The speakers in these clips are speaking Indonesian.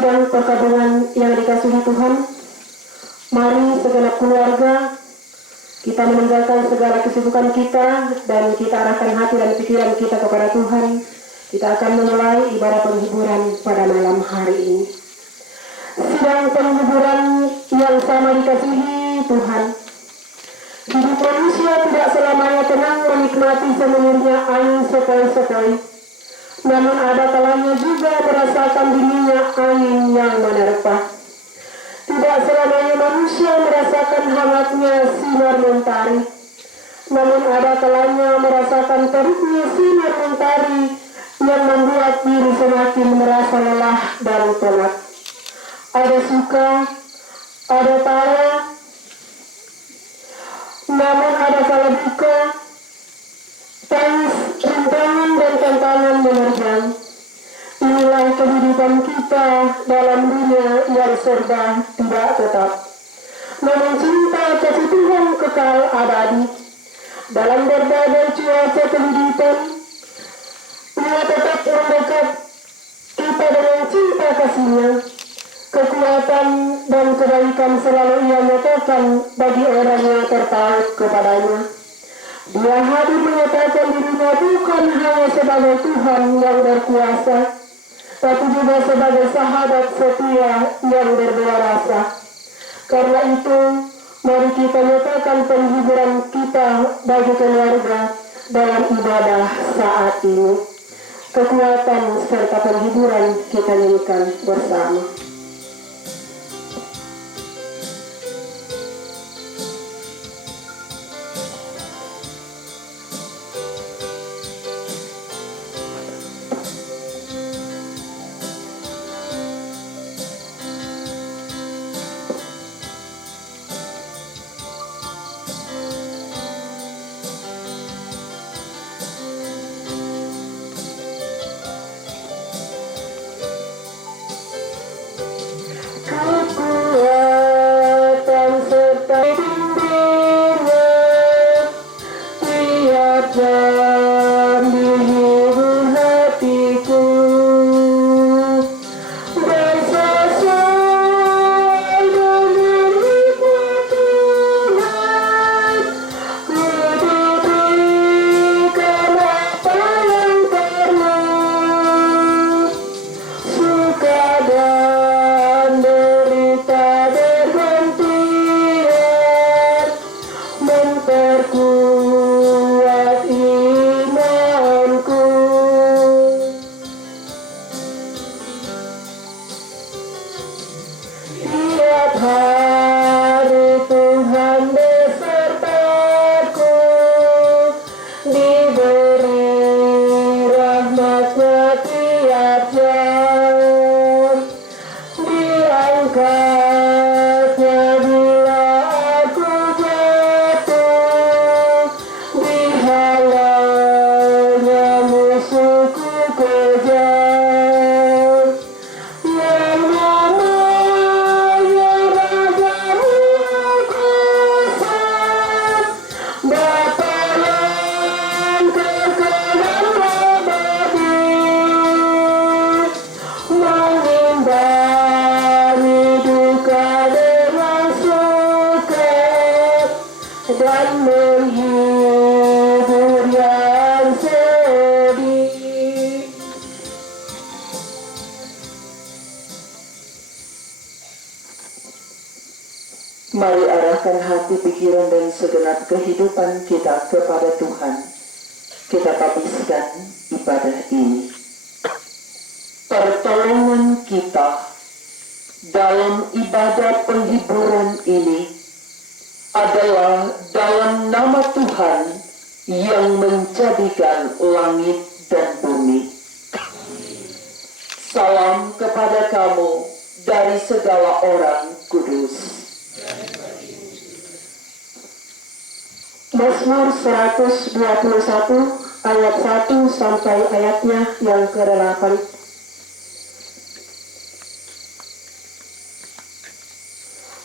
sidang perkabungan yang dikasihi Tuhan, mari segenap keluarga kita meninggalkan segala kesibukan kita dan kita arahkan hati dan pikiran kita kepada Tuhan. Kita akan memulai ibadah penghiburan pada malam hari ini. Sidang penghiburan yang sama dikasihi Tuhan. Hidup manusia tidak selamanya tenang menikmati semulurnya angin sepoi-sepoi. Namun ada kalanya juga merasakan dinginnya angin yang menerpa. Tidak selamanya manusia merasakan hangatnya sinar mentari. Namun ada kalanya merasakan teriknya sinar mentari yang membuat diri semakin merasa lelah dan penat. Ada suka, ada tawa, namun ada kala duka, tangis, rintangan dan tantangan menerjang. Inilah kehidupan kita dalam dunia yang serba tidak tetap. Namun cinta kasih Tuhan kekal abadi. Dalam berbagai cuaca kehidupan, Ia tetap mendekat kita dengan cinta kasih-Nya. Kekuatan dan kebaikan selalu Ia nyatakan bagi orang yang tertarik kepadanya. Dia hadir menyatakan dirinya bukan hanya sebagai Tuhan yang berkuasa, tapi juga sebagai sahabat setia yang berbela rasa. Karena itu, mari kita nyatakan penghiburan kita bagi keluarga dalam ibadah saat ini. Kekuatan serta penghiburan kita nyanyikan bersama. Mari arahkan hati, pikiran, dan segenap kehidupan kita kepada Tuhan. Kita habiskan ibadah ini. Pertolongan kita dalam ibadah penghiburan ini adalah dalam nama Tuhan yang menjadikan langit dan bumi. Salam kepada kamu dari segala orang kudus. Mazmur 121 ayat 1 sampai ayatnya yang ke-8.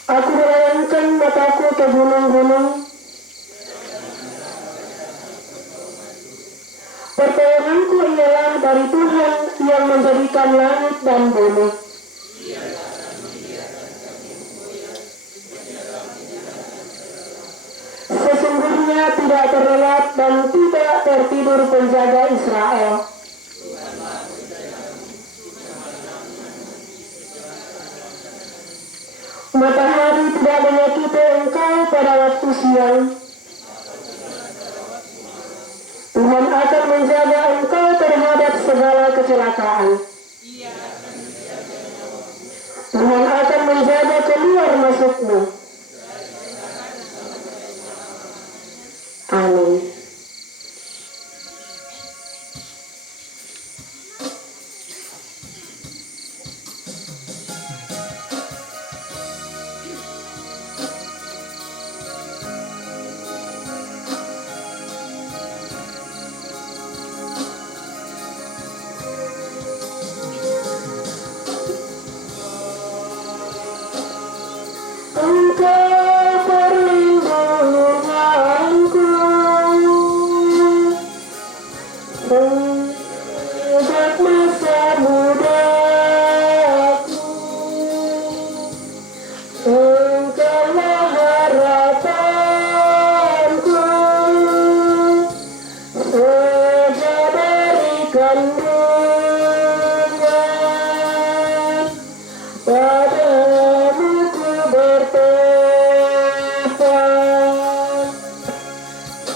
Aku melayangkan mataku ke gunung-gunung, pertolonganku ialah dari Tuhan yang menjadikan langit dan bumi. tidak terlelap dan tidak tertidur penjaga Israel. Matahari tidak menyakiti engkau pada waktu siang. Tuhan akan menjaga engkau terhadap segala kecelakaan. Tuhan akan menjaga keluar masukmu. Amin. Engkau perlindunganku sejak masa mudaku. Engkaulah harapanku sejak dari kandungan. Padamu ku bertobat,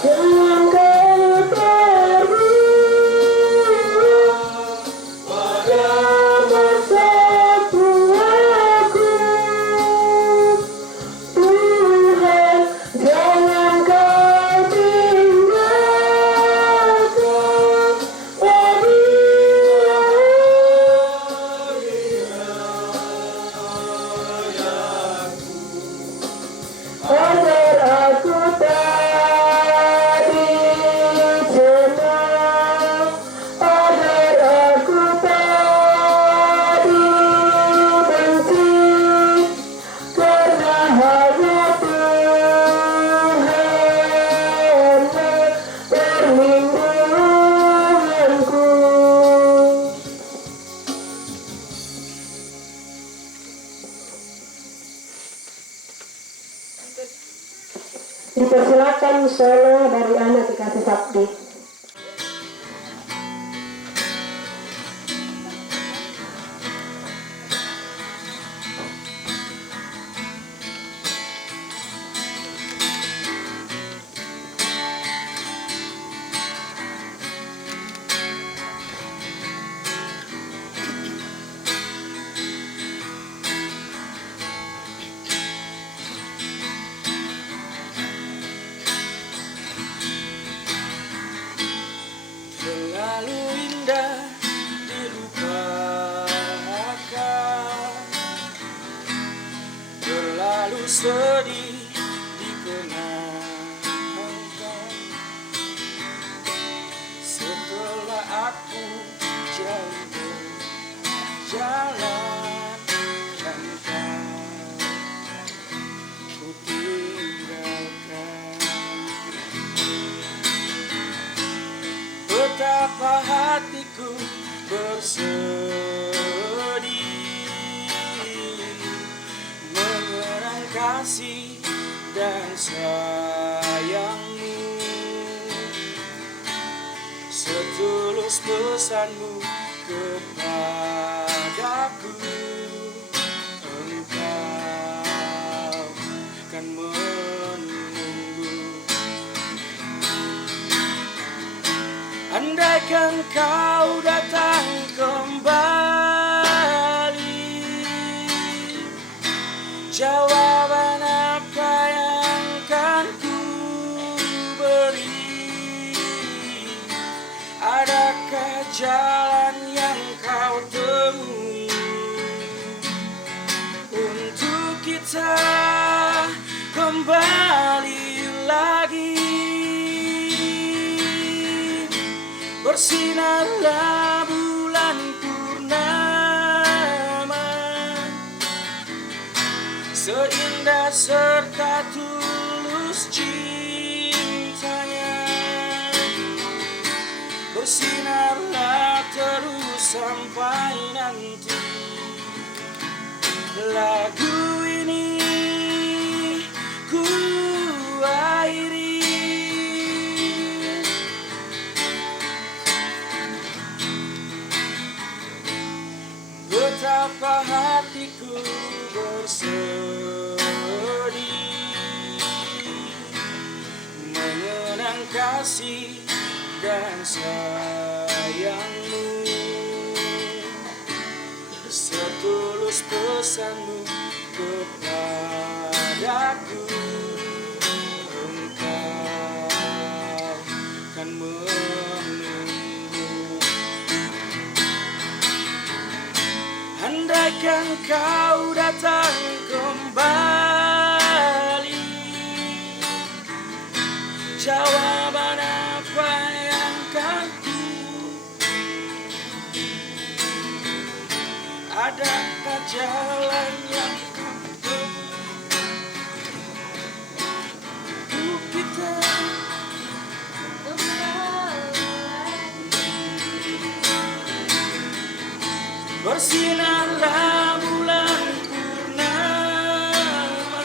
jangan kau pergi pada masa tuaku. Tuhan, jangan kau tinggalkan agar aku tak dijenak, agar aku tak dibenci, karena hanya Tuhanlah perlindunganku. Dipersilakan solo dari anak kekasih Sabdi. Terlalu indah dilupakan, terlalu sedih dikenangkan. Setelah aku jauh berjalan dan ku tinggalkan. Betapa hatiku bersedih mengenang kasih dan sayangmu, setulus pesanmu kepadaku. Engkau kan menunggu. Andaikan kau datang kembali, jawaban apa yang kan ku beri? Adakah jalan yang kau temui untuk kita kembali lagi? Bersinarlah bulan purnama, seindah serta tulus cintanya. Bersinarlah terus sampai nanti. Lagu ini ku akhiri betapa hatiku bersedih mengenang kasih dan sayangmu, setulus pesanmu kepadaku. Engkau kan menunggu. Andaikan kau datang kembali, jawaban apa yang kan ku? Adakah jalan yang kau untuk kita? Bersinarlah bulan purnama,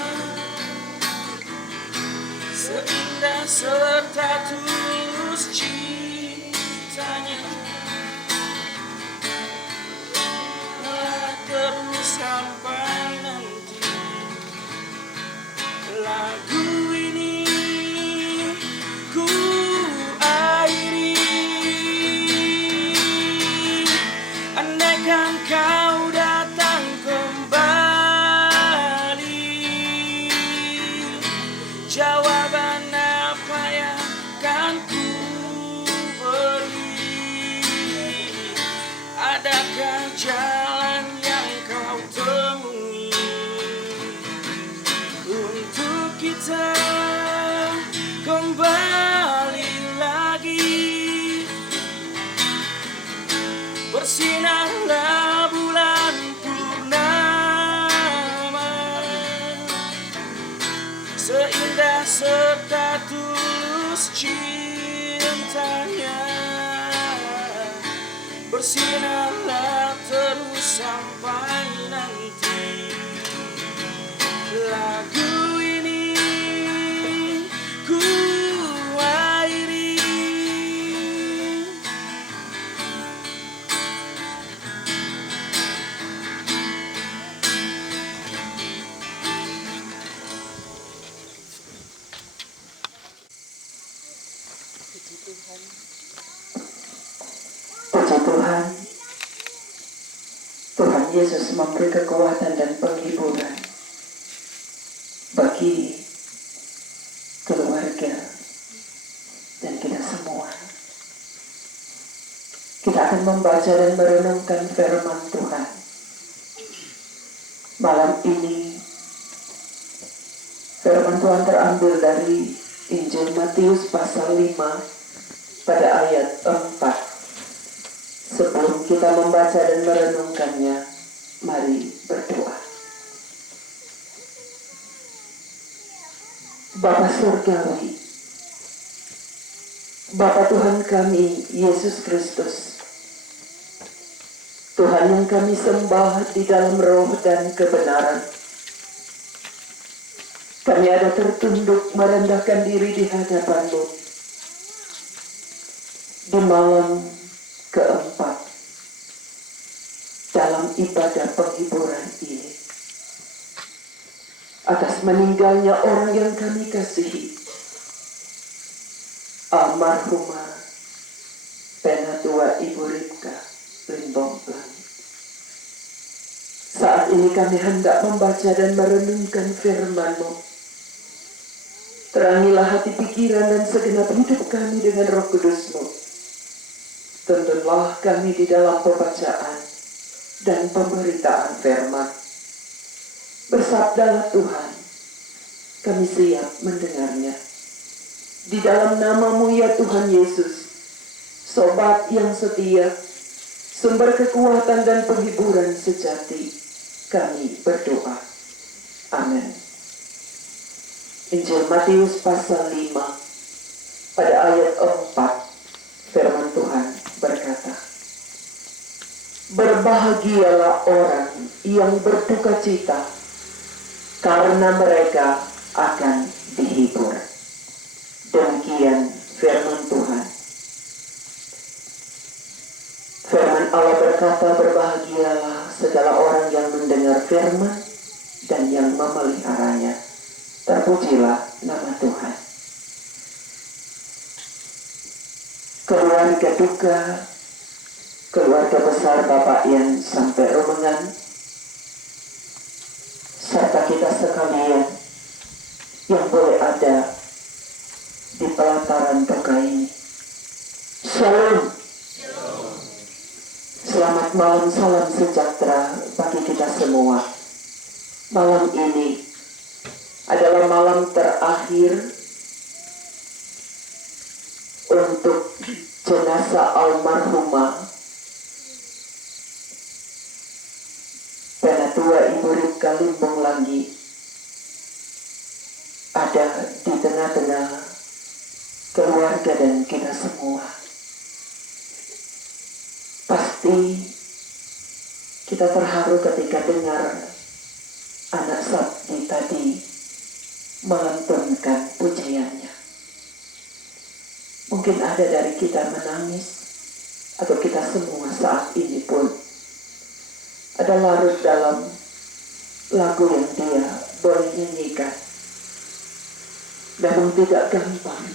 seindah serta tulus cintanya, terus sampai nanti. Lagu ini ku akhiri. Andaikan kau datang kembali, jawaban apa yang akan ku beri? Adakah jalan yang kau temui untuk kita kembali lagi? Bersinarlah bulan purnama, seindah serta tulus cintanya, bersinarlah terus sampai nanti. Lagu ini ku akhiri. Puji Tuhan, Tuhan Yesus memberi kekuatan dan penghiburan bagi keluarga dan kita semua. Kita akan membaca dan merenungkan firman Tuhan malam ini. Firman Tuhan terambil dari Injil Matius pasal 5 pada ayat 4. Sebelum kita membaca dan merenungkannya, mari berdoa. Bapa Surgawi, Bapa Tuhan kami, Yesus Kristus, Tuhan yang kami sembah di dalam roh dan kebenaran, kami ada tertunduk merendahkan diri di hadapan-Mu di malam keempat dalam ibadah penghiburan ini, atas meninggalnya orang yang kami kasihi, almarhumah Penatua Ibu Ripka Limbong Langit. Saat ini kami hendak membaca dan merenungkan firman-Mu. Terangilah hati pikiran dan segenap hidup kami dengan Roh Kudus-Mu. Tuntunlah kami di dalam pembacaan dan pemberitaan firman. Bersabdalah Tuhan, kami siap mendengarnya. Di dalam nama-Mu ya Tuhan Yesus, Sobat yang setia, sumber kekuatan dan penghiburan sejati, kami berdoa. Amin. Injil Matius pasal 5 pada ayat 4, firman Tuhan berkata, berbahagialah orang yang berduka cita, karena mereka akan dihibur. Demikian firman Tuhan. Firman Allah berkata, berbahagialah segala orang yang mendengar firman dan yang memeliharanya. Terpujilah nama Tuhan. Keluarga duka, keluarga besar Bapak Yan sampai Rumengan, serta kita sekalian yang boleh ada di pelataran duka ini. Shalom. Selamat malam, salam sejahtera bagi kita semua. Malam ini adalah malam terakhir untuk jenazah almarhumah Penatua Ibu Ripka Limbong Langgi ada di tengah-tengah keluarga dan kita semua. Pasti kita terharu ketika dengar anak Sabdi tadi melantunkan pujiannya. Mungkin ada dari kita menangis, atau kita semua saat ini pun ada larut dalam lagu yang dia boleh nyanyikan. Memang tidak gampang,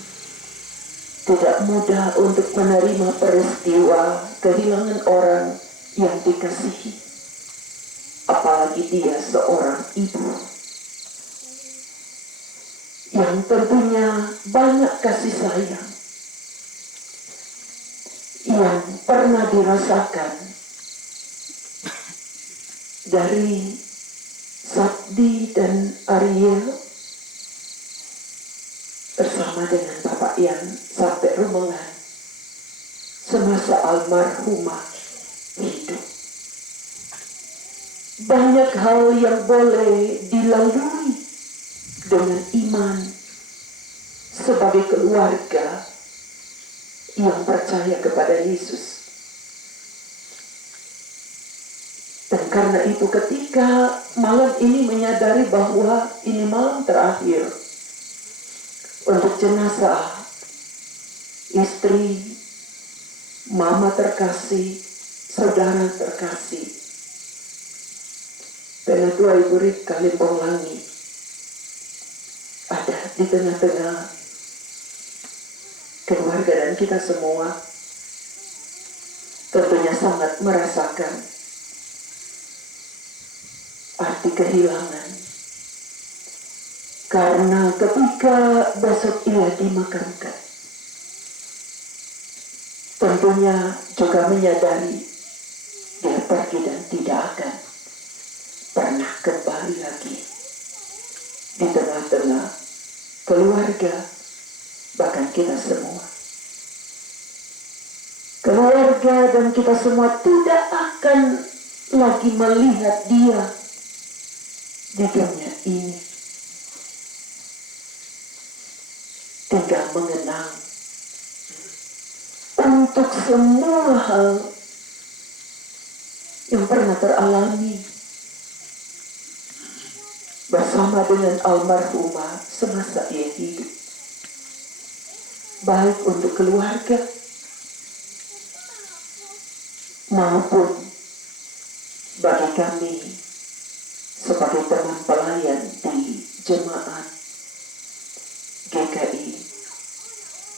tidak mudah untuk menerima peristiwa kehilangan orang yang dikasihi, apalagi dia seorang ibu yang tentunya banyak kasih sayang yang pernah dirasakan dari Sabdi dan Ariel bersama dengan Bapak Yan sampai Rumengan semasa almarhumah hidup. Banyak hal yang boleh dilalui dengan iman sebagai keluarga yang percaya kepada Yesus. Dan karena itu ketika malam ini menyadari bahwa ini malam terakhir untuk jenazah istri, mama terkasih, saudara terkasih, Penatua Ibu Ripka Limbong Langgi ada di tengah-tengah keluarga dan kita semua, tentunya sangat merasakan arti kehilangan. Karena ketika besok ia dimakamkan, tentunya juga menyadari dia pergi dan tidak akan pernah kembali lagi di tengah-tengah keluarga, bahkan kita semua. Keluarga dan kita semua tidak akan lagi melihat dia di dunia ini. Tinggal mengenang untuk semua hal yang pernah teralami bersama dengan almarhumah semasa ia hidup, baik untuk keluarga maupun bagi kami sebagai teman pelayan di jemaat GKI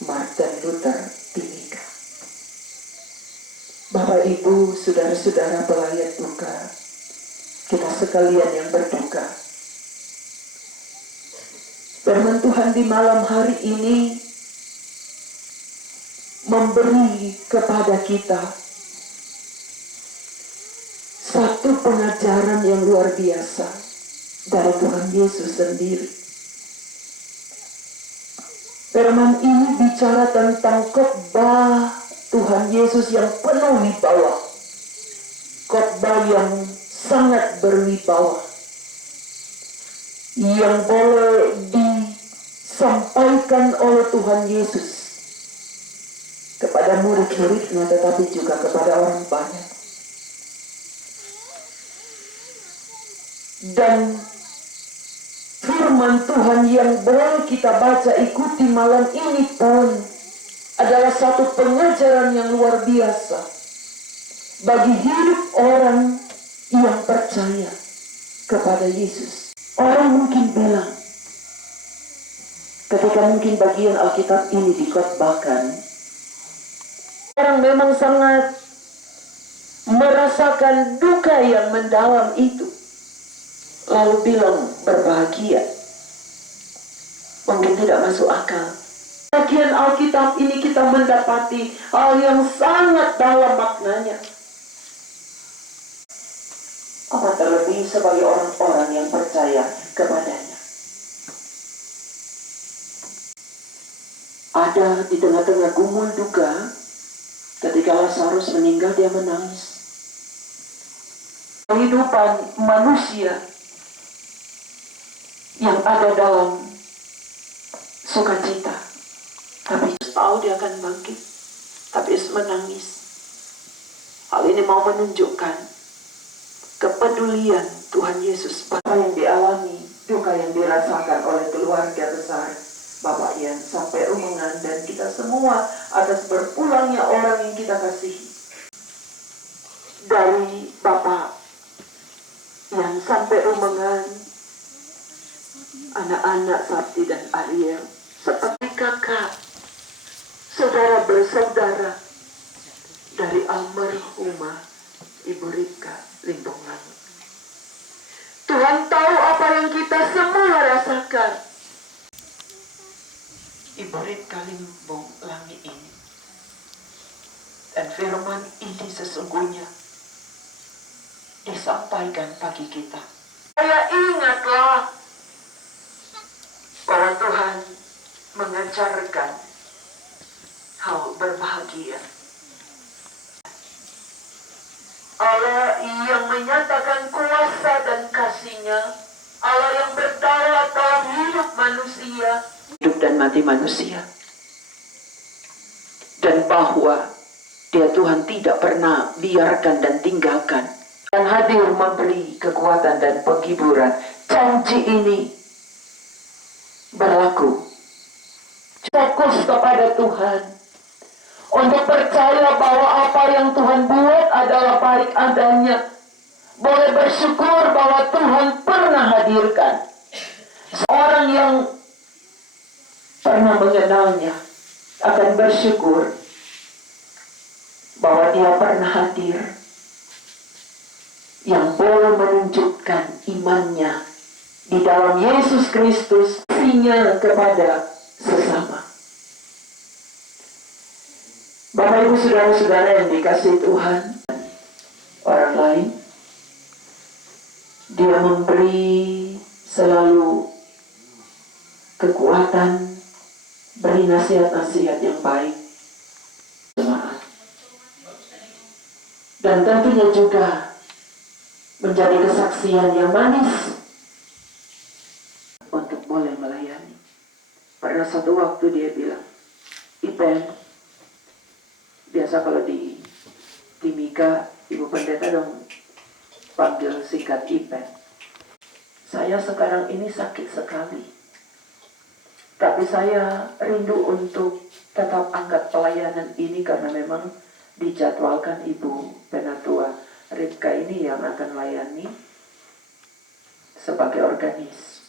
Martin Luther Timika. Bapak Ibu, saudara-saudara pelayan duka, kita sekalian yang berduka, firman Tuhan di malam hari ini memberi kepada kita satu pengajaran yang luar biasa dari Tuhan Yesus sendiri. Firman ini bicara tentang khotbah Tuhan Yesus yang penuh wibawa, khotbah yang sangat berwibawa, yang boleh disampaikan oleh Tuhan Yesus kepada murid-muridnya, tetapi juga kepada orang banyak. Dan firman Tuhan yang boleh kita baca ikuti malam ini pun adalah satu pengajaran yang luar biasa bagi hidup orang yang percaya kepada Yesus. Orang mungkin bilang, ketika mungkin bagian Alkitab ini dikhotbahkan, orang memang sangat merasakan duka yang mendalam itu, lalu bilang berbahagia. Mungkin tidak masuk akal. Bagian Alkitab ini kita mendapati hal yang sangat dalam maknanya. Amat terlebih sebagai orang-orang yang percaya kepadanya. Ada di tengah-tengah gumul duka, ketika Lazarus meninggal dia menangis. Kehidupan manusia yang ada dalam sukacita, tapi tahu dia akan bangkit, tapi menangis. Hal ini mau menunjukkan kepedulian Tuhan Yesus. Apa yang dialami, duka yang dirasakan oleh keluarga besar Bapak Ian sampai rumengan, dan kita semua atas berpulangnya orang yang kita kasihi. Dari Bapak yang sampai rumengan, anak-anak Sabti dan Ariel, seperti kakak, saudara bersaudara dari almarhumah Ibu Rika Limbong Langit. Tuhan tahu apa yang kita semua rasakan. Ibu Rika Limbong Langit ini, dan firman ini sesungguhnya disampaikan bagi kita. Saya ingatlah bahwa Tuhan mengajarkan hal berbahagia. Allah yang menyatakan kuasa dan kasih-Nya, Allah yang berdaulat dalam hidup manusia, hidup dan mati manusia, dan bahwa Dia Tuhan tidak pernah biarkan dan tinggalkan, dan hadir memberi kekuatan dan penghiburan. Janji ini berlaku. Fokus kepada Tuhan, untuk percaya bahwa apa yang Tuhan buat adalah baik adanya. Boleh bersyukur bahwa Tuhan pernah hadirkan seorang yang pernah mengenalnya, akan bersyukur bahwa Dia pernah hadir, yang boleh menunjukkan imannya di dalam Yesus Kristus, kasih-Nya kepada sesama. Bapak Ibu saudara-saudara yang dikasihi Tuhan, orang lain, Dia memberi selalu kekuatan, beri nasihat-nasihat yang baik, jemaat, dan tentunya juga menjadi kesaksian yang manis untuk boleh melayani. Pada satu waktu dia bilang, Ipen, biasa kalau di Timika, Ibu Pendeta dong panggil singkat Ipen. Saya sekarang ini sakit sekali, tapi saya rindu untuk tetap angkat pelayanan ini karena memang dijadwalkan Ibu Penatua Ripka ini yang akan layani sebagai organis.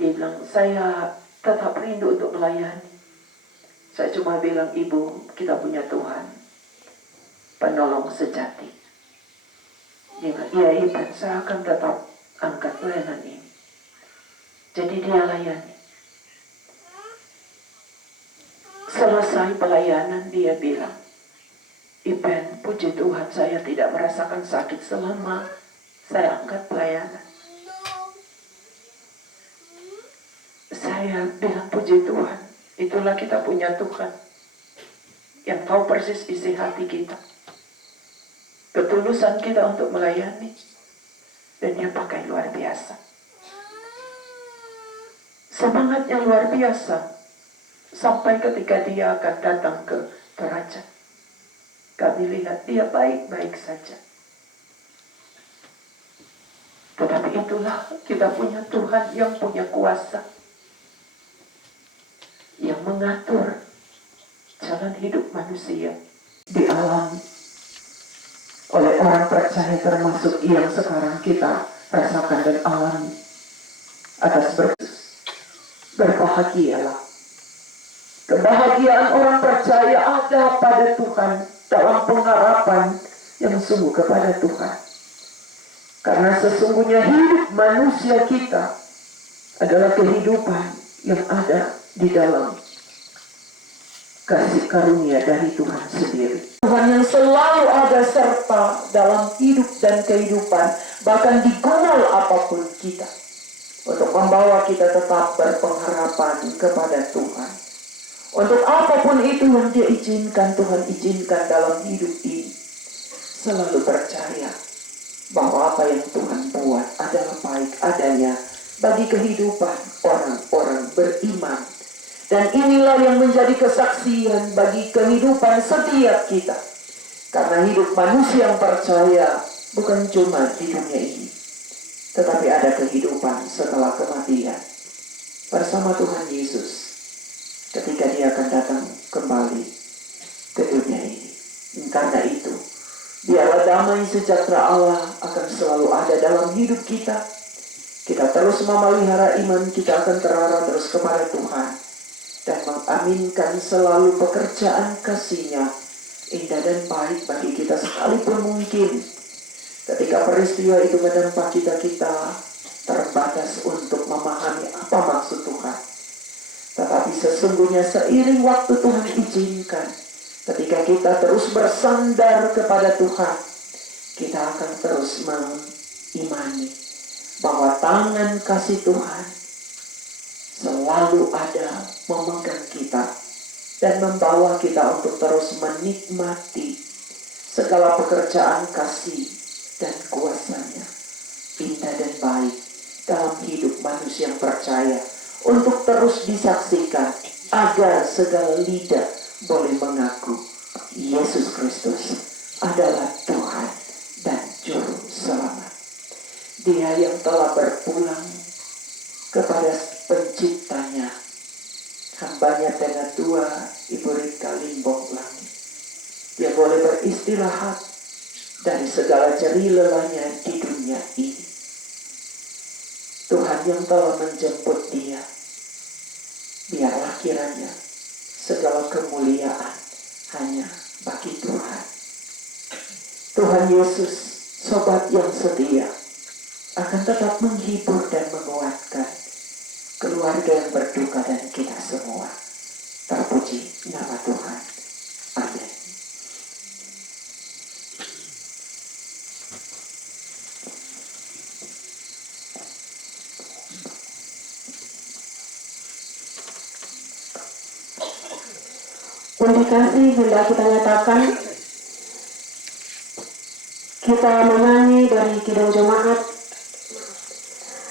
Dia bilang, saya tetap rindu untuk melayani. Saya cuma bilang, Ibu, kita punya Tuhan, penolong sejati. Dia bilang, iya Ibu, saya akan tetap angkat pelayanan ini. Jadi dia layani. Selesai pelayanan dia bilang, Ipen, puji Tuhan saya tidak merasakan sakit selama saya angkat pelayanan. Saya bilang, puji Tuhan, itulah kita punya Tuhan yang tahu persis isi hati kita, ketulusan kita untuk melayani, dan Dia pakai luar biasa. Semangatnya luar biasa, sampai ketika Dia akan datang ke Toraja, kami lihat Dia baik-baik saja. Tetapi itulah kita punya Tuhan yang punya kuasa, yang mengatur jalan hidup manusia di alam oleh orang percaya termasuk yang sekarang kita rasakan dan alami. Atas berbahagialah. Kebahagiaan orang percaya ada pada Tuhan dalam pengharapan yang sungguh kepada Tuhan. Karena sesungguhnya hidup manusia kita adalah kehidupan yang ada di dalam kasih karunia dari Tuhan sendiri. Tuhan yang selalu ada serta dalam hidup dan kehidupan, bahkan di gumul apapun kita, untuk membawa kita tetap berpengharapan kepada Tuhan. Untuk apapun itu yang Dia izinkan, Tuhan izinkan dalam hidup ini, selalu percaya bahwa apa yang Tuhan buat adalah baik adanya bagi kehidupan orang-orang beriman. Dan inilah yang menjadi kesaksian bagi kehidupan setiap kita. Karena hidup manusia yang percaya bukan cuma di dunia ini, tetapi ada kehidupan setelah kematian bersama Tuhan Yesus ketika Dia akan datang kembali ke dunia ini. Karena itu, biarlah damai sejahtera Allah akan selalu ada dalam hidup kita. Kita terus memelihara iman kita akan terarah terus kepada Tuhan dan mengaminkan selalu pekerjaan kasih-Nya indah dan baik bagi kita, sekalipun mungkin ketika peristiwa itu menempa kita terbatas untuk memahami apa maksud Tuhan. Tetapi sesungguhnya seiring waktu Tuhan izinkan, ketika kita terus bersandar kepada Tuhan, kita akan terus mengimani bahwa tangan kasih Tuhan selalu ada memegang kita dan membawa kita untuk terus menikmati segala pekerjaan kasih dan kuasa-Nya indah dan baik dalam hidup manusia yang percaya, untuk terus disaksikan agar segala lidah boleh mengaku Yesus Kristus adalah Tuhan dan Juru Selamat. Dia yang telah berpulang kepada Penciptanya, hambanya dengan dua Ibu Rika Limbong Langit. Dia boleh beristirahat dari segala jerih lelahnya di dunia ini. Tuhan yang telah menjemput dia, biarlah kiranya segala kemuliaan hanya bagi Tuhan. Tuhan Yesus, sobat yang setia, akan tetap menghibur dan menguatkan keluarga yang berduka dan kita semua. Terpuji nama Tuhan. Amin. Puji kasih hendak kita nyatakan, kita menyanyi dari Kidung Jemaat.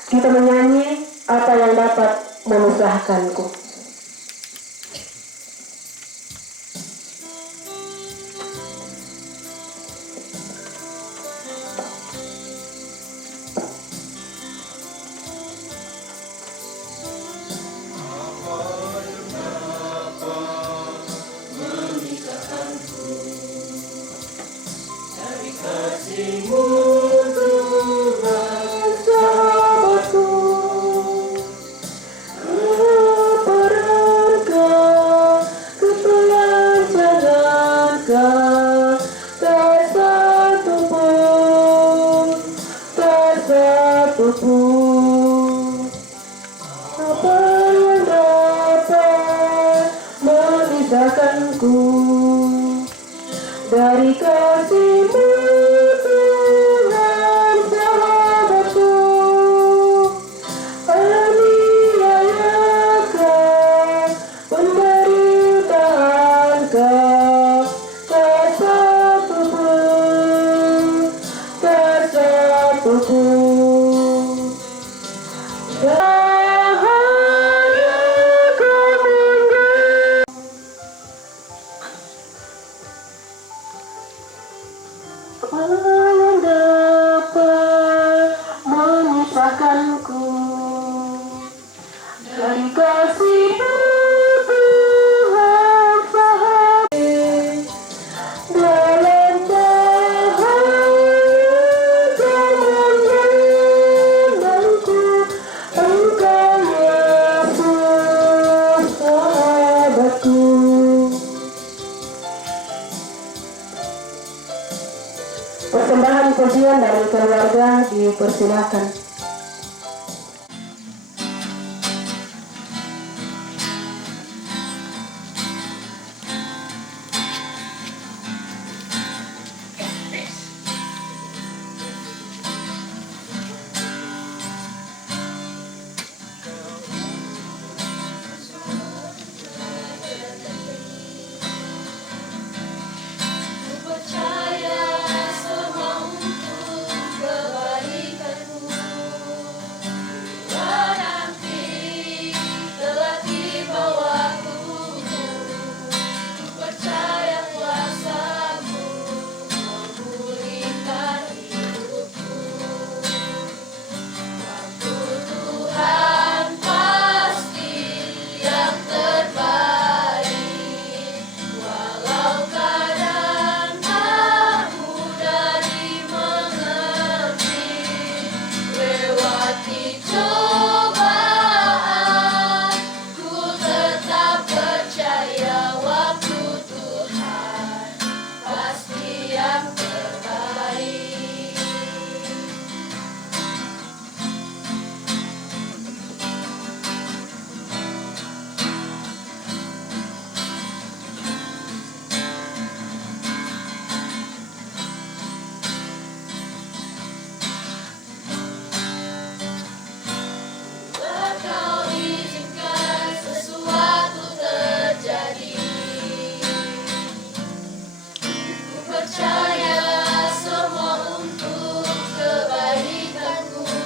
Kita menyanyi apa yang dapat memisahkanku. Dari kasih-Mu Tuhan sahabatku, aniayakah, penderitankah, tak satupun, tak satupun. Yang dapat memisahkanku dari kasih-Mu Tuhan sahabat, dalam bahaya Persembahan pujian dari keluarga dipersilakan. Percaya semua untuk kebaikanmu.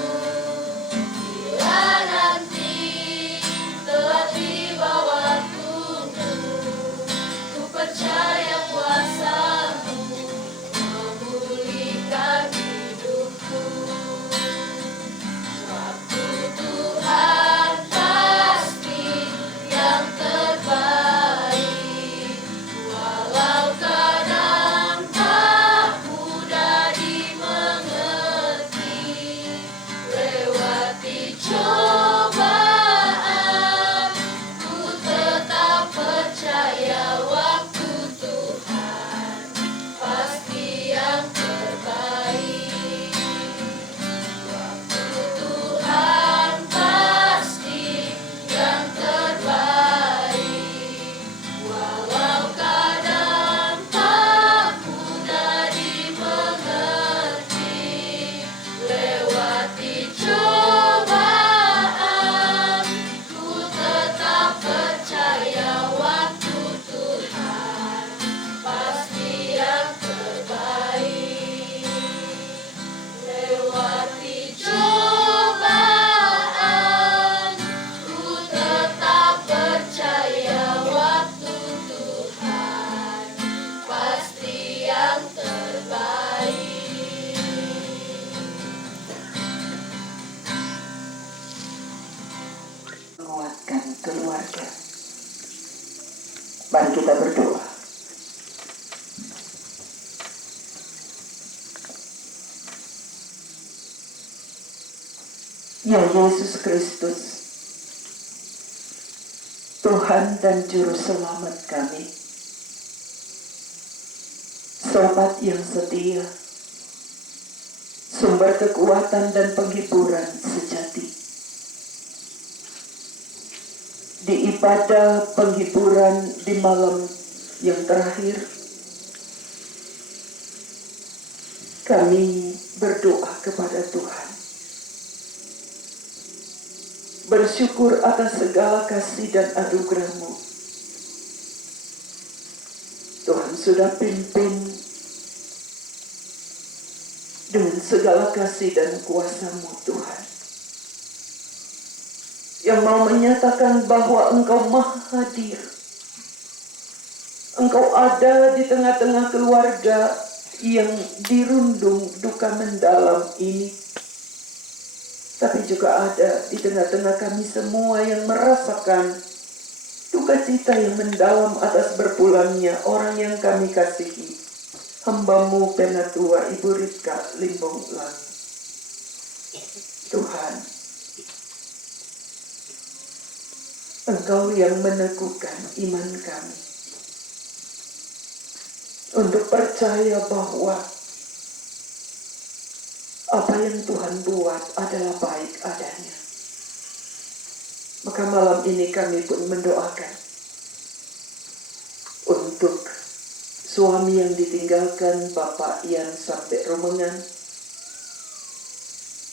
keluarga. Mari kita berdoa. Ya Yesus Kristus, Tuhan dan Juru Selamat kami, Sobat yang setia, sumber kekuatan dan penghiburan sejati. Di ibadah penghiburan di malam yang terakhir, kami berdoa kepada Tuhan, bersyukur atas segala kasih dan anugerah-Mu. Tuhan sudah pimpin dengan segala kasih dan kuasa-Mu, Tuhan, yang mau menyatakan bahwa Engkau maha hadir. Engkau ada di tengah-tengah keluarga yang dirundung duka mendalam ini, tapi juga ada di tengah-tengah kami semua yang merasakan duka cita yang mendalam atas berpulangnya orang yang kami kasihi, hamba-Mu Penatua Ibu Rika Limbong Lang. Tuhan, Engkau yang meneguhkan iman kami untuk percaya bahwa adalah baik adanya. Maka malam ini kami pun mendoakan untuk suami yang ditinggalkan Bapak Ian sampai Romangan.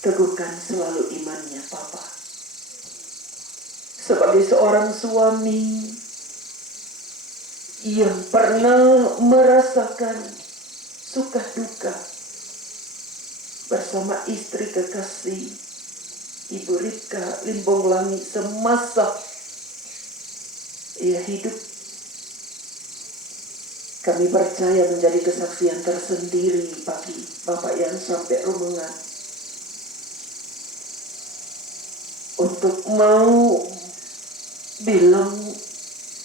Teguhkan selalu imannya Papa. Sebagai seorang suami yang pernah merasakan suka duka bersama istri kekasih Ibu Ripka Limbong Langi semasa ia hidup, kami percaya menjadi kesaksian tersendiri bagi Bapak yang sampai Romangan untuk mau bilang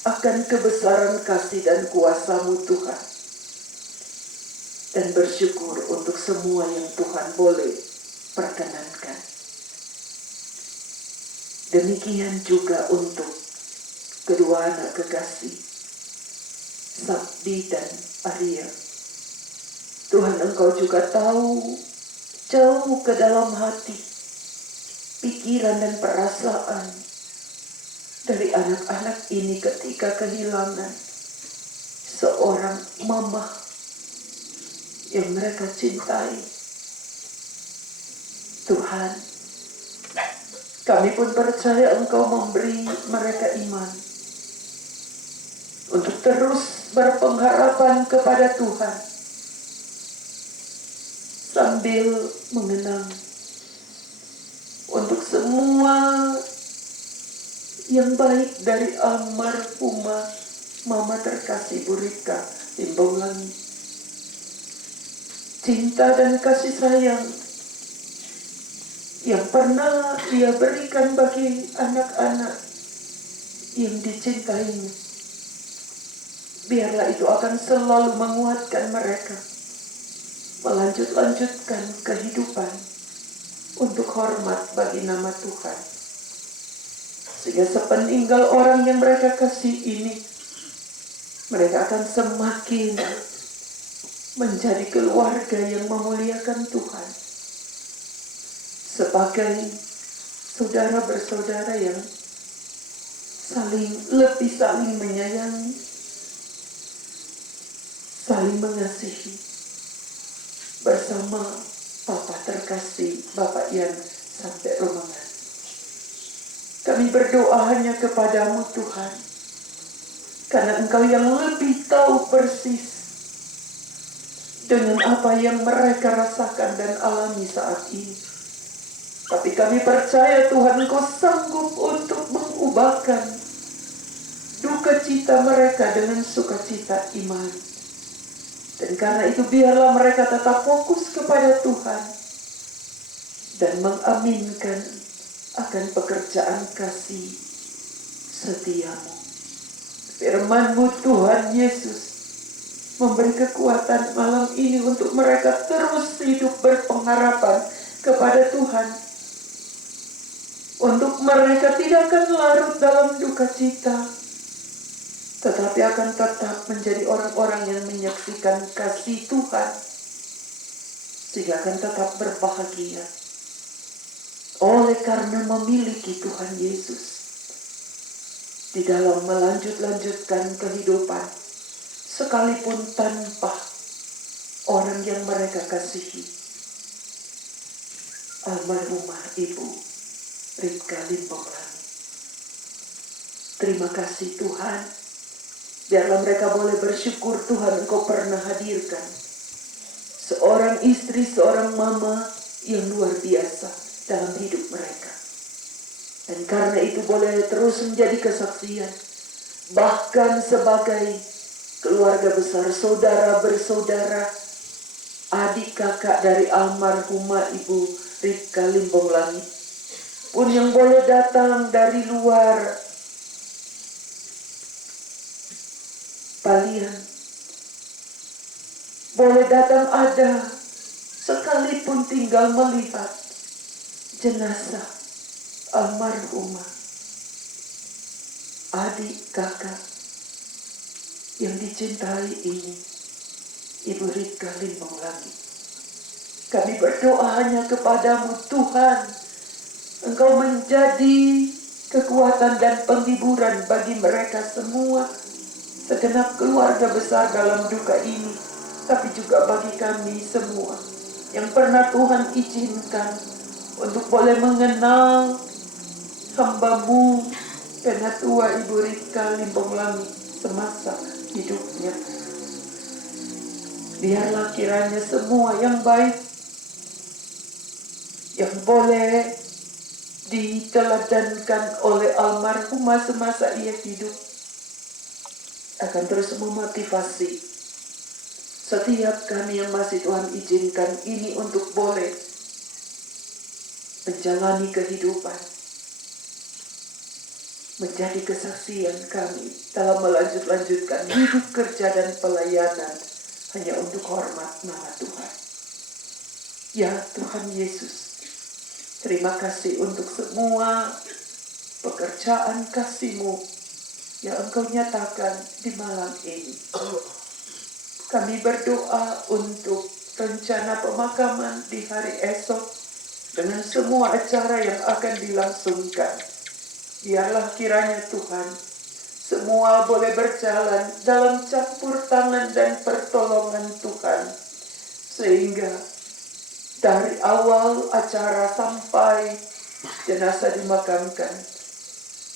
akan kebesaran kasih dan kuasa-Mu Tuhan, dan bersyukur untuk semua yang Tuhan boleh perkenankan. Demikian juga untuk kedua anak kekasih, Sabdi dan Arya. Tuhan, Engkau juga tahu jauh ke dalam hati, pikiran dan perasaan dari anak-anak ini ketika kehilangan seorang mama yang mereka cintai. Tuhan, kami pun percaya Engkau memberi mereka iman untuk terus berpengharapan kepada Tuhan sambil mengenang untuk semua yang baik dari almarhumah Mama terkasih Bu Ripka Limbong Langi. Cinta dan kasih sayang yang pernah dia berikan bagi anak-anak yang dicintainya, biarlah itu akan selalu menguatkan mereka, melanjutkan kehidupan untuk hormat bagi nama Tuhan. Sehingga sepeninggal orang yang mereka kasih ini, mereka akan semakin menjadi keluarga yang memuliakan Tuhan, sebagai saudara bersaudara yang lebih saling menyayangi, saling mengasihi bersama Papa terkasih Bapak Ian sampai Romangan. Kami berdoa hanya kepadamu Tuhan, karena Engkau yang lebih tahu persis dengan apa yang mereka rasakan dan alami saat ini. Tapi kami percaya Tuhan, Engkau sanggup untuk mengubahkan duka cita mereka dengan sukacita iman. Dan karena itu biarlah mereka tetap fokus kepada Tuhan dan mengaminkan akan pekerjaan kasih setiamu. Firman-Mu Tuhan Yesus memberi kekuatan malam ini untuk mereka terus hidup berpengharapan kepada Tuhan. Untuk mereka tidak akan larut dalam duka cita, tetapi akan tetap menjadi orang-orang yang menyaksikan kasih Tuhan, sehingga akan tetap berbahagia oleh karena memiliki Tuhan Yesus di dalam melanjutkan kehidupan, sekalipun tanpa orang yang mereka kasihi. Almarhumah Ibu Ripka Limbong Langi. Terima kasih Tuhan. Biarlah mereka boleh bersyukur Tuhan, Engkau pernah hadirkan seorang istri, seorang mama yang luar biasa dalam hidup mereka. Dan karena itu boleh terus menjadi kesaksian, bahkan sebagai keluarga besar, saudara bersaudara, adik kakak dari almarhumah Ibu Ripka Limbong Langi pun yang boleh datang dari luar Palian, boleh datang ada, sekalipun tinggal melihat jenazah almarhumah adik kakak yang dicintai ini, Ibu Ripka Limbong Langi. Kami Kami berdoa hanya kepadamu Tuhan. Engkau menjadi kekuatan dan penghiburan bagi mereka semua, segenap keluarga besar dalam duka ini, tapi juga bagi kami semua yang pernah Tuhan izinkan untuk boleh mengenal hamba-Mu Penatua Ibu Rika Limbong Langit semasa hidupnya. Biarlah kiranya semua yang baik yang boleh diteladankan oleh almarhumah semasa ia hidup akan terus memotivasi setiap kami yang masih Tuhan izinkan ini untuk boleh menjalani kehidupan, menjadi kesaksian kami dalam melanjutkan hidup kerja dan pelayanan hanya untuk hormat nama Tuhan. Ya Tuhan Yesus, terima kasih untuk semua pekerjaan kasih-Mu yang Engkau nyatakan di malam ini. Kami berdoa untuk rencana pemakaman di hari esok dengan semua acara yang akan dilangsungkan. Biarlah kiranya Tuhan, semua boleh berjalan dalam campur tangan dan pertolongan Tuhan. Sehingga dari awal acara sampai jenazah dimakamkan,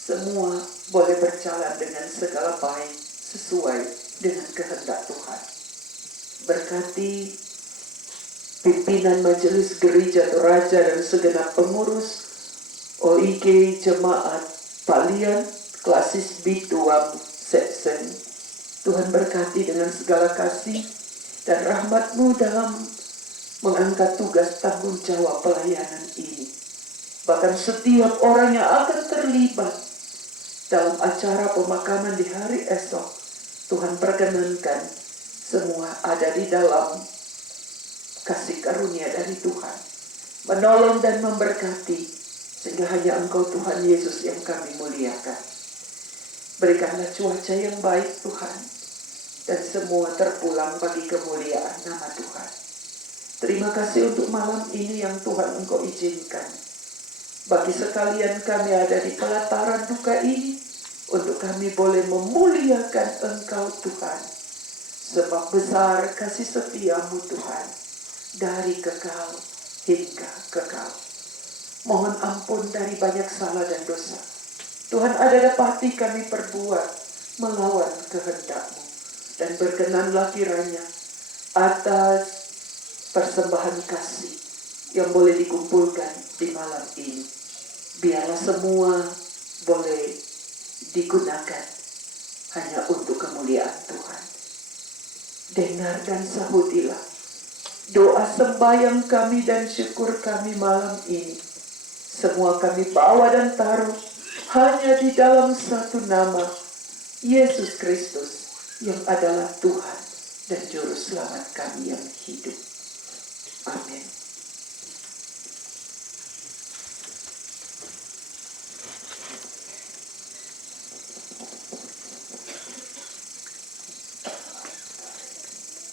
semua boleh berjalan dengan segala baik sesuai dengan kehendak Tuhan. Berkati pimpinan Majelis Gereja Toraja dan segenap pengurus OIG Jemaat Palian Klasis Bituam Sepsen. Tuhan berkati dengan segala kasih dan rahmat-Mu dalam mengangkat tugas tanggung jawab pelayanan ini. Bahkan setiap orang yang akan terlibat dalam acara pemakaman di hari esok, Tuhan perkenankan semua ada di dalam kasih karunia dari Tuhan, menolong dan memberkati, sehingga hanya Engkau Tuhan Yesus yang kami muliakan. Berikanlah cuaca yang baik Tuhan, dan semua terpulang bagi kemuliaan nama Tuhan. Terima kasih untuk malam ini yang Tuhan Engkau izinkan. Bagi sekalian kami ada di pelataran duka ini, untuk kami boleh memuliakan Engkau Tuhan. Sebab besar kasih setia-Mu Tuhan, dari kekal hingga kekal. Mohon ampun dari banyak salah dan dosa. Tuhan, ada dapati kami perbuat melawan kehendak-Mu. Dan berkenanlah kiranya atas persembahan kasih yang boleh dikumpulkan di malam ini. Biarlah semua boleh digunakan hanya untuk kemuliaan Tuhan. Dengar dan sahutilah doa sembahyang kami dan syukur kami malam ini. Semua kami bawa dan taruh hanya di dalam satu nama, Yesus Kristus, yang adalah Tuhan dan Juru Selamat kami yang hidup. Amin.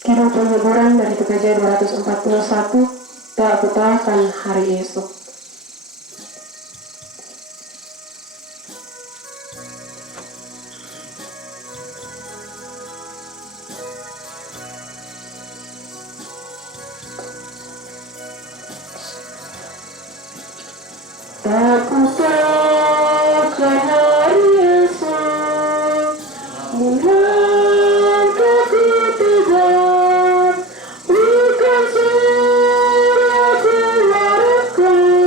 Kiranya penghiburan dari PPJ 241 telah putarkan hari esok. Tak putarkan hari esok, mulai ketiga. Bukan surah keluarkan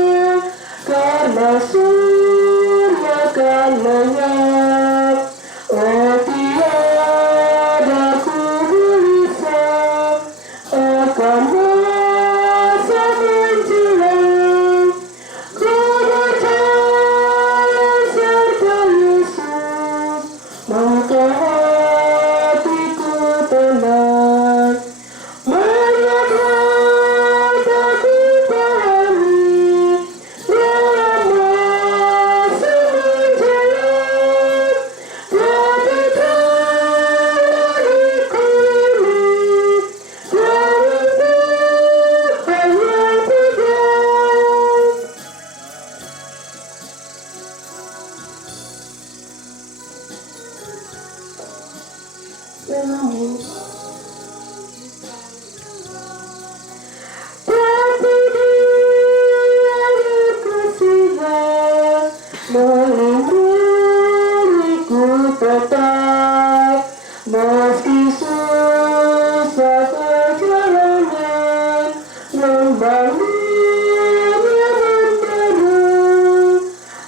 Bangunnya menderu,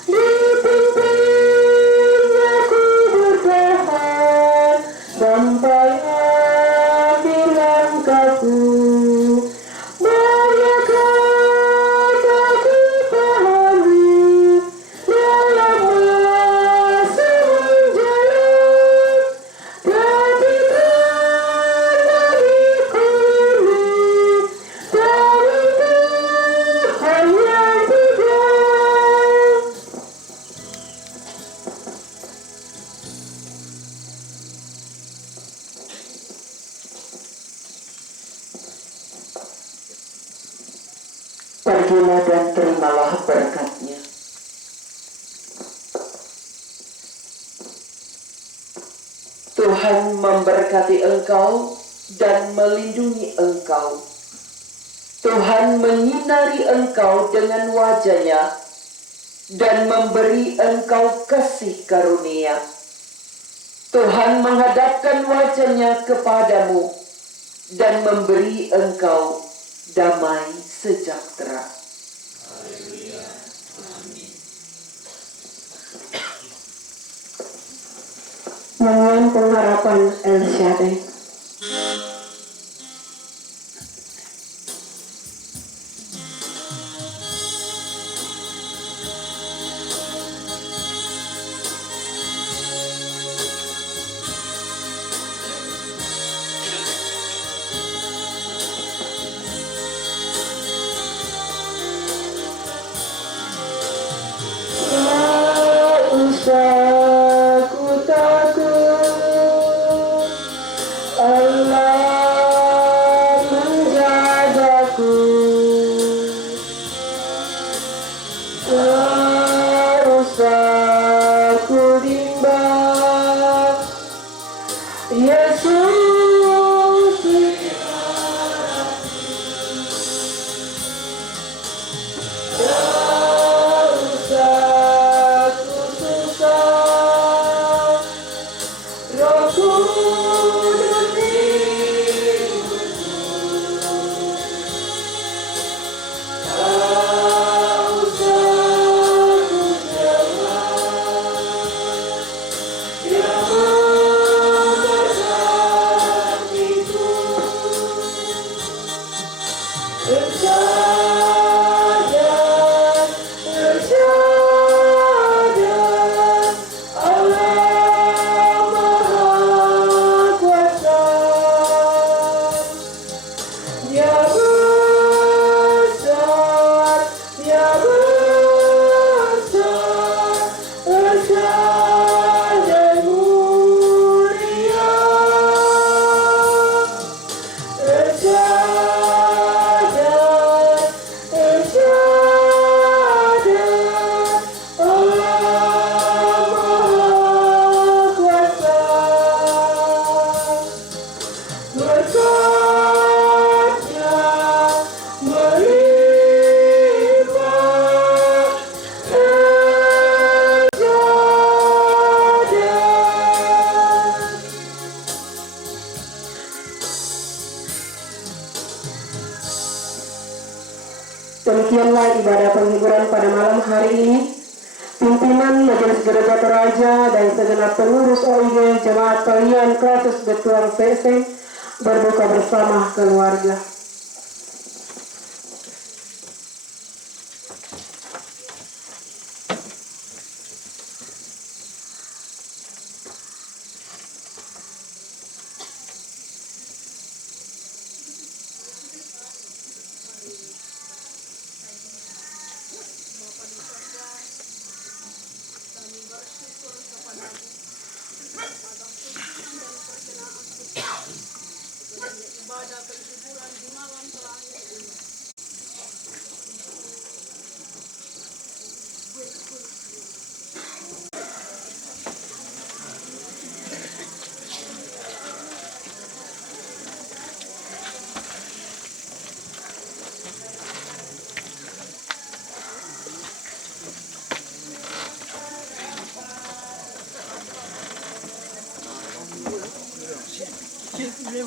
dipimpinnya ku bertahan sampai akhir langkahku. Banyak kata ku pahami dalam masa menjalan, tapi karena hidupku ini Tuhan yang pegang. Pergilah dan terimalah berkat-Nya. Tuhan memberkati engkau dan melindungi engkau. Tuhan menyinari engkau dengan wajah-Nya dan memberi engkau kasih karunia. Tuhan menghadapkan wajah-Nya kepadamu dan memberi engkau damai sejahtera. Nyanyian pengharapan El Shaddai. Tak usah ku takut, Allah menjagaku. Tak usah ku bimbang, Yesus tak usah ku susah, Roh Kudus tak usah ku jawab, yang memberkatiku. Allah Maha Kuasa, Dia besar, Dia besar, besar dan mulia. Demikianlah ibadah penghiburan pada malam hari ini. Pimpinan Majelis Gereja Toraja dan segenap pengurus OIG Jemaat Kalian Klasus Betuang CC berbuka bersama keluarga. Ini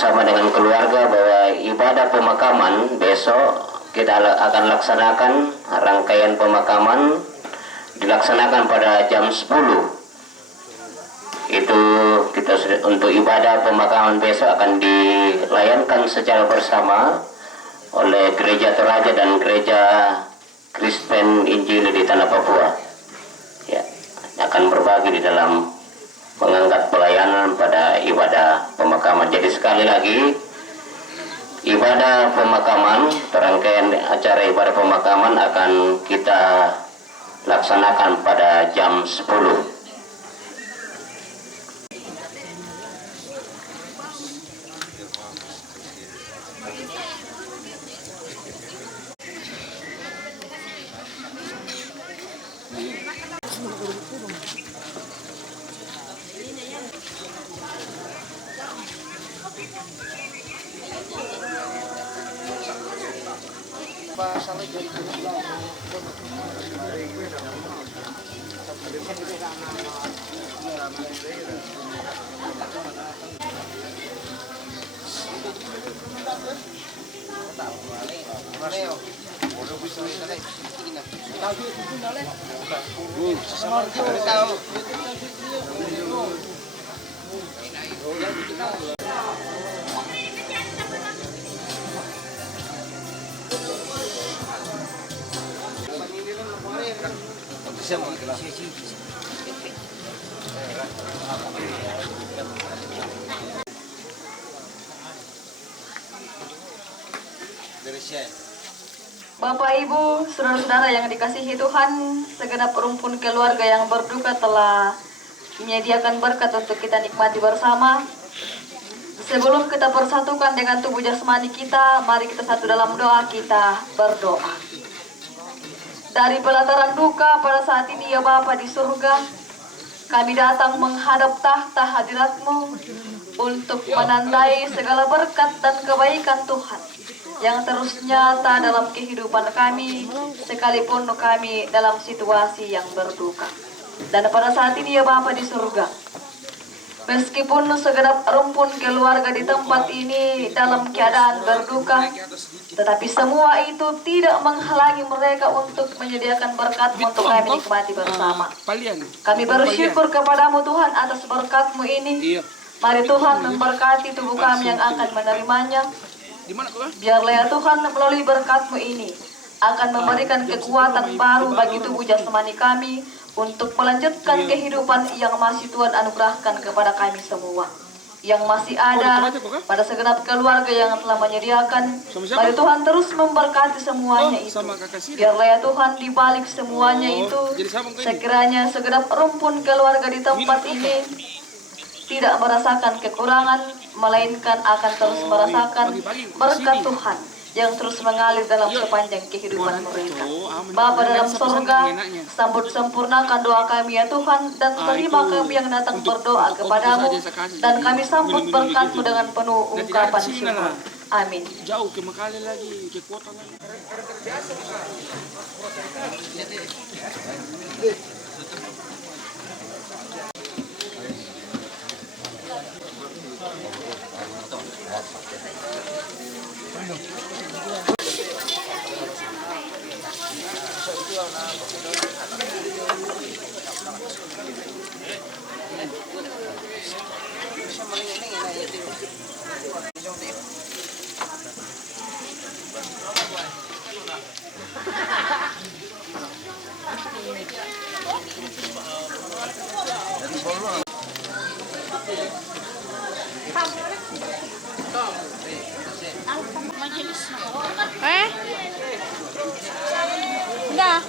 bersama dengan keluarga bahwa ibadah pemakaman besok kita akan laksanakan. Rangkaian pemakaman dilaksanakan pada jam 10. Itu kita untuk ibadah pemakaman besok akan dilayankan secara bersama oleh Gereja Toraja dan Gereja Kristen Injili di Tanah Papua. Ya, akan berbagi di dalam mengangkat pelayanan pada ibadah pemakaman. Jadi sekali lagi, ibadah pemakaman, rangkaian acara ibadah pemakaman akan kita laksanakan pada jam 10. Bapak, Ibu, saudara-saudara yang dikasihi Tuhan, segenap rumpun keluarga yang berduka telah menyediakan berkat untuk kita nikmati bersama. Sebelum kita persatukan dengan tubuh jasmani kita, mari kita satu dalam doa, kita berdoa. Dari pelataran duka pada saat ini ya Bapa di surga, kami datang menghadap tahta hadirat-Mu untuk menandai segala berkat dan kebaikan Tuhan yang terus nyata dalam kehidupan kami, sekalipun kami dalam situasi yang berduka. Dan pada saat ini ya Bapa di surga, meskipun segenap rumpun keluarga di tempat ini dalam keadaan berduka, tetapi semua itu tidak menghalangi mereka untuk menyediakan berkat untuk kami nikmati bersama. Kami bersyukur kepadamu Tuhan atas berkat-Mu ini. Mari Tuhan memberkati tubuh kami yang akan menerimanya. Biarlah ya Tuhan melalui berkat-Mu ini akan memberikan kekuatan baru bagi tubuh jasmani kami untuk melanjutkan kehidupan yang masih Tuhan anugerahkan kepada kami semua, yang masih ada pada segenap keluarga yang telah menyediakan. Mari Tuhan terus memberkati semuanya itu. Biarlah ya Tuhan di balik semuanya itu, sekiranya segenap rumpun keluarga di tempat ini tidak merasakan kekurangan, melainkan akan terus merasakan berkat Tuhan yang terus mengalir dalam sepanjang kehidupan mereka. Bapa dalam surga, sambut sempurnakan doa kami ya Tuhan, dan terima kami yang datang berdoa kepadamu, dan kami sambut berkat-Mu dengan penuh ungkapan syukur. Amin. Jauh ke Mekale lagi, ke kota lagi. Udah.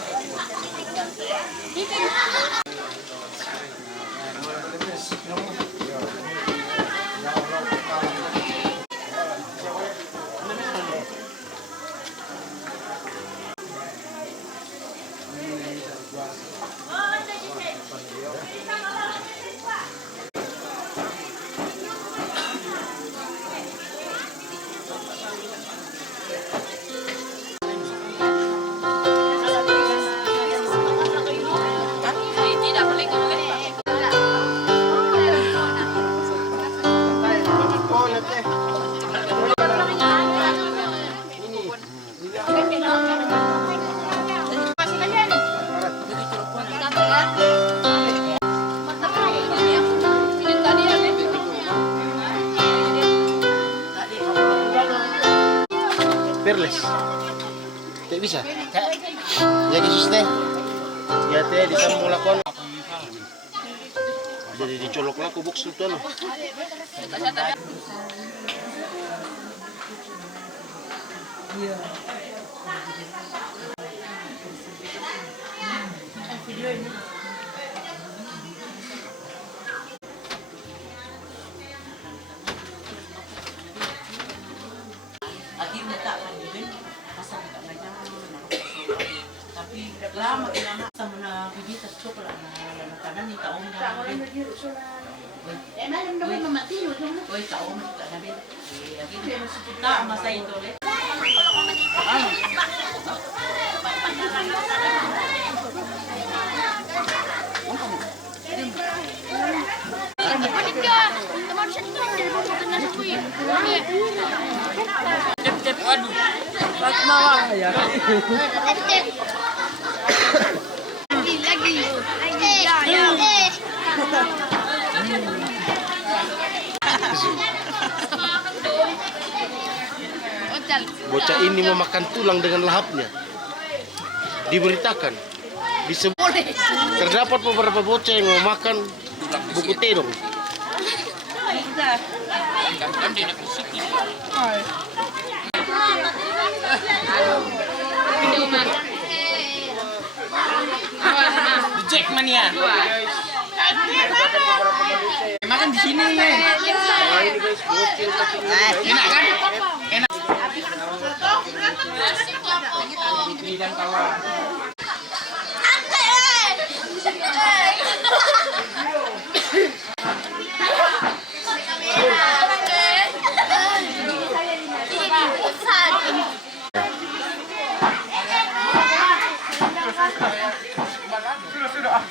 wireless. Tidak bisa. Ya Yesus teh. Ya teh disambung lakon. Jadi dicolok lah kubuk sultan. Iya. Akhirnya tak kan pasal tak banyak tapi lama sama na biji tak coklat na makanan ni tahu na malam naman mamati yun oi tahu tak nabi akhirnya tak masa itu le Aduh, pas malah ya. Lagi. Bocah ini memakan tulang dengan lahapnya. Diberitakan, terdapat beberapa bocah yang memakan buku terong. Jack mania. Makan di sini. Enak kan? Enak. Dan kawan. Sudah.